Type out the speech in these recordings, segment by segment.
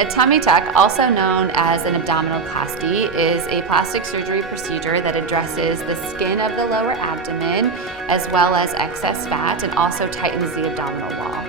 A tummy tuck, also known as an abdominoplasty, is a plastic surgery procedure that addresses the skin of the lower abdomen as well as excess fat and also tightens the abdominal wall.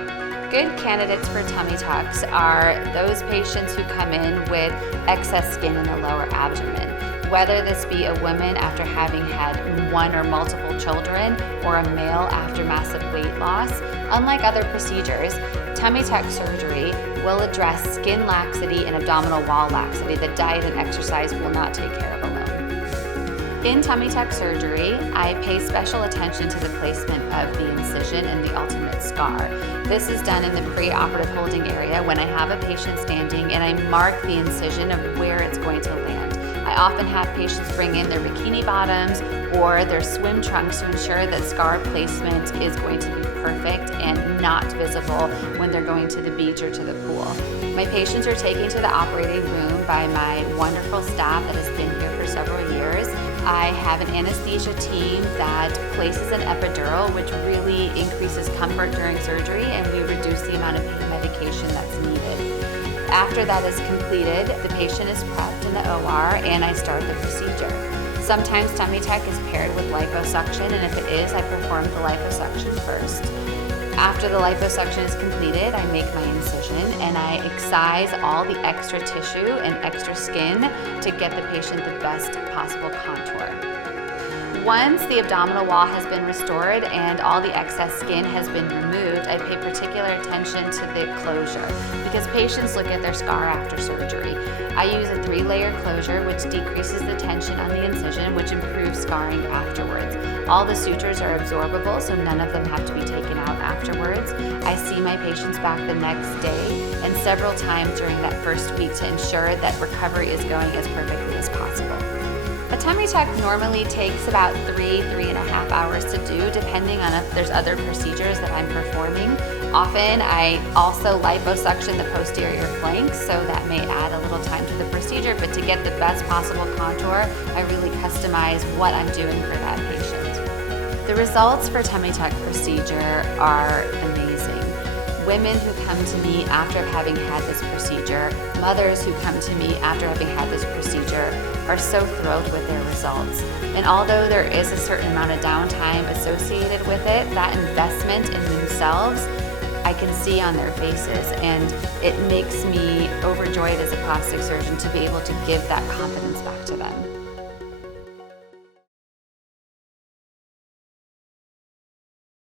Good candidates for tummy tucks are those patients who come in with excess skin in the lower abdomen. Whether this be a woman after having had one or multiple children or a male after massive weight loss, unlike other procedures, tummy tuck surgery will address skin laxity and abdominal wall laxity that diet and exercise will not take care of alone. In tummy tuck surgery, I pay special attention to the placement of the incision and the ultimate scar. This is done in the pre-operative holding area when I have a patient standing and I mark the incision of where it's going to land. I often have patients bring in their bikini bottoms or their swim trunks to ensure that scar placement is going to be perfect and not visible when they're going to the beach or to the pool. My patients are taken to the operating room by my wonderful staff that has been here for several years. I have an anesthesia team that places an epidural, which really increases comfort during surgery, and we reduce the amount of pain medication that's needed. After that is completed, the patient is prepped in the OR and I start the procedure. Sometimes tummy tuck is paired with liposuction, and if it is, I perform the liposuction first. After the liposuction is completed, I make my incision and I excise all the extra tissue and extra skin to get the patient the best possible contour. Once the abdominal wall has been restored and all the excess skin has been removed, I pay particular attention to the closure because patients look at their scar after surgery. I use a 3-layer closure which decreases the tension on the incision, which improves scarring afterwards. All the sutures are absorbable, so none of them have to be taken out afterwards. I see my patients back the next day and several times during that first week to ensure that recovery is going as perfectly as possible. A tummy tuck normally takes about 3.5 hours to do, depending on if there's other procedures that I'm performing. Often I also liposuction the posterior flank, so that may add a little time to the procedure, but to get the best possible contour, I really customize what I'm doing for that patient. The results for tummy tuck procedure are amazing. Women who come to me after having had this procedure, mothers who come to me after having had this procedure are so thrilled with their results. And although there is a certain amount of downtime associated with it, that investment in themselves I can see on their faces, and it makes me overjoyed as a plastic surgeon to be able to give that confidence back to them.